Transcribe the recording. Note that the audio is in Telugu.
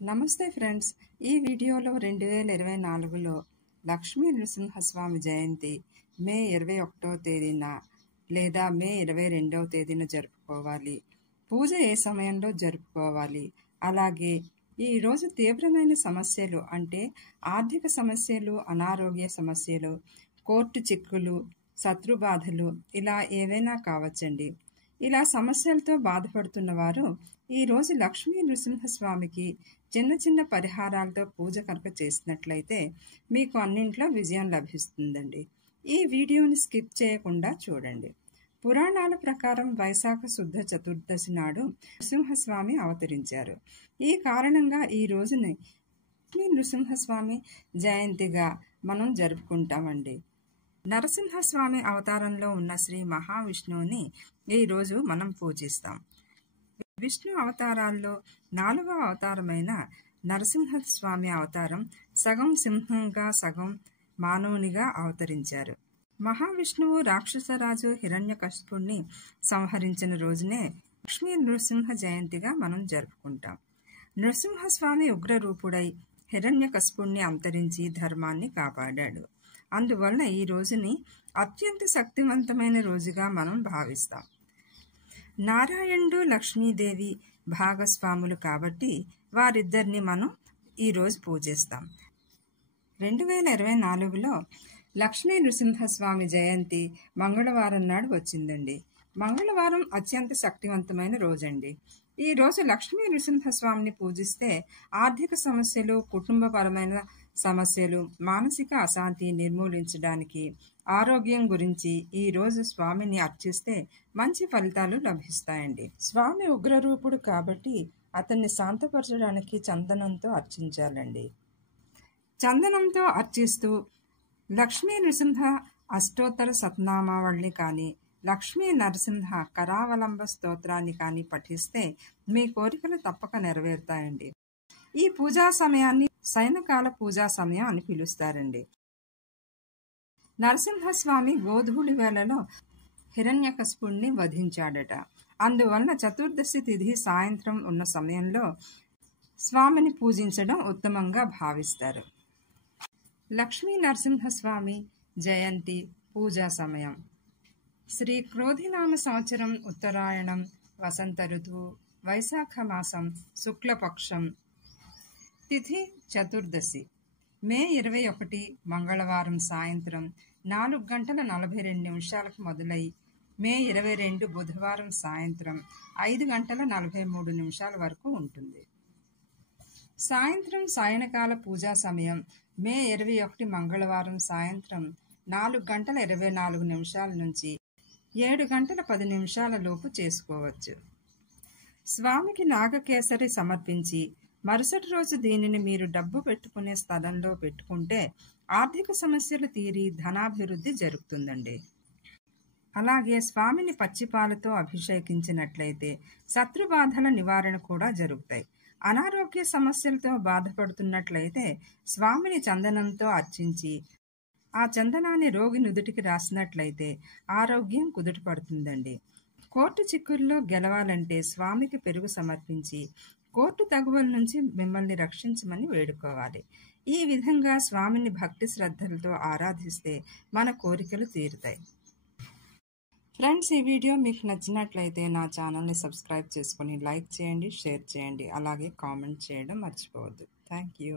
నమస్తే ఫ్రెండ్స్. ఈ వీడియోలో 2024లో లక్ష్మీ నృసింహస్వామి జయంతి మే 21వ తేదీన లేదా మే 22వ తేదీన జరుపుకోవాలి. పూజ ఏ సమయంలో జరుపుకోవాలి, అలాగే ఈరోజు తీవ్రమైన సమస్యలు అంటే ఆర్థిక సమస్యలు, అనారోగ్య సమస్యలు, కోర్టు చిక్కులు, శత్రుబాధలు ఇలా ఏవైనా కావచ్చండి. ఇలా సమస్యలతో బాధపడుతున్న వారు ఈరోజు లక్ష్మీ నృసింహస్వామికి చిన్న చిన్న పరిహారాలతో పూజ కనుక చేసినట్లయితే మీకు అన్నింట్లో విజయం లభిస్తుందండి. ఈ వీడియోని స్కిప్ చేయకుండా చూడండి. పురాణాల ప్రకారం వైశాఖ శుద్ధ చతుర్దశి నాడు నృసింహస్వామి అవతరించారు. ఈ కారణంగా ఈ రోజుని లక్ష్మీ నృసింహస్వామి జయంతిగా మనం జరుపుకుంటామండి. నరసింహస్వామి అవతారంలో ఉన్న శ్రీ మహావిష్ణువుని ఈరోజు మనం పూజిస్తాం. విష్ణు అవతారాల్లో 4వ అవతారమైన నరసింహస్వామి అవతారం సగం సింహంగా సగం మానవునిగా అవతరించారు. మహావిష్ణువు రాక్షసరాజు హిరణ్యకశిపుణ్ణి సంహరించిన రోజునే లక్ష్మీ నృసింహ జయంతిగా మనం జరుపుకుంటాం. నృసింహస్వామి ఉగ్రరూపుడై హిరణ్యకశిపుణ్ణి అంతరించి ధర్మాన్ని కాపాడాడు. అందువల్ల ఈ రోజుని అత్యంత శక్తివంతమైన రోజుగా మనం భావిస్తాం. నారాయణుడు, లక్ష్మీదేవి భాగస్వాములు కాబట్టి వారిద్దరిని మనం ఈరోజు పూజిస్తాం. 2024లో లక్ష్మీ నృసింహస్వామి జయంతి మంగళవారం నాడు వచ్చిందండి. మంగళవారం అత్యంత శక్తివంతమైన రోజండి. ఈ రోజు లక్ష్మీ నృసింహస్వామిని పూజిస్తే ఆర్థిక సమస్యలు, కుటుంబపరమైన సమస్యలు, మానసిక అశాంతి నిర్మూలించడానికి, ఆరోగ్యం గురించి ఈ రోజు స్వామిని అర్చిస్తే మంచి ఫలితాలు లభిస్తాయండి. స్వామి ఉగ్రరూపుడు కాబట్టి అతన్ని శాంతపరచడానికి చందనంతో అర్చించాలండి. చందనంతో అర్చిస్తూ లక్ష్మీ నృసింహ అష్టోత్తర శతనామావళిని కానీ, లక్ష్మీ నరసింహ కరావలంబ స్తోత్రాన్ని కానీ పఠిస్తే మీ కోరికలు తప్పక నెరవేరుతాయండి. ఈ పూజా సమయాన్ని శయనకాల పూజా సమయం అని పిలుస్తారండి. నరసింహస్వామి గోధూళి వేళలో హిరణ్యకశిపుణ్ణి వధించాడట. అందువలన చతుర్దశి తిథి సాయంత్రం ఉన్న సమయంలో స్వామిని పూజించడం ఉత్తమంగా భావిస్తారు. లక్ష్మీ నరసింహస్వామి జయంతి పూజా సమయం శ్రీ క్రోధినామ సంవత్సరం ఉత్తరాయణం, వసంత ఋతువు, వైశాఖ మాసం, శుక్లపక్షం, తిథి చతుర్దశి, మే 21 మంగళవారం సాయంత్రం 4:42 మొదలై మే 22 బుధవారం సాయంత్రం 5:43 వరకు ఉంటుంది. సాయంత్రం సాయనకాల పూజా సమయం మే 21 మంగళవారం సాయంత్రం 4:24 నుంచి 7:10 లోపు చేసుకోవచ్చు. స్వామికి నాగకేసరి సమర్పించి మరుసటి రోజు దీనిని మీరు డబ్బు పెట్టుకునే స్థలంలో పెట్టుకుంటే ఆర్థిక సమస్యలు తీరి ధనాభివృద్ధి జరుగుతుందండి. అలాగే స్వామిని పచ్చిపాలతో అభిషేకించినట్లయితే శత్రుబాధల నివారణ కూడా జరుగుతాయి. అనారోగ్య సమస్యలతో బాధపడుతున్నట్లయితే స్వామిని చందనంతో అర్చించి ఆ చందనాన్ని రోగి నుదుటికి రాసినట్లయితే ఆరోగ్యం కుదుటపడుతుందండి. కోర్టు చిక్కుల్లో గెలవాలంటే స్వామికి పెరుగు సమర్పించి కోర్టు తగువల నుంచి మిమ్మల్ని రక్షించమని వేడుకోవాలి. ఈ విధంగా స్వామిని భక్తి శ్రద్ధలతో ఆరాధిస్తే మన కోరికలు తీరుతాయి. ఫ్రెండ్స్, ఈ వీడియో మీకు నచ్చినట్లయితే నా ఛానల్ని సబ్స్క్రైబ్ చేసుకొని లైక్ చేయండి, షేర్ చేయండి, అలాగే కామెంట్ చేయడం మర్చిపోవద్దు. Thank you.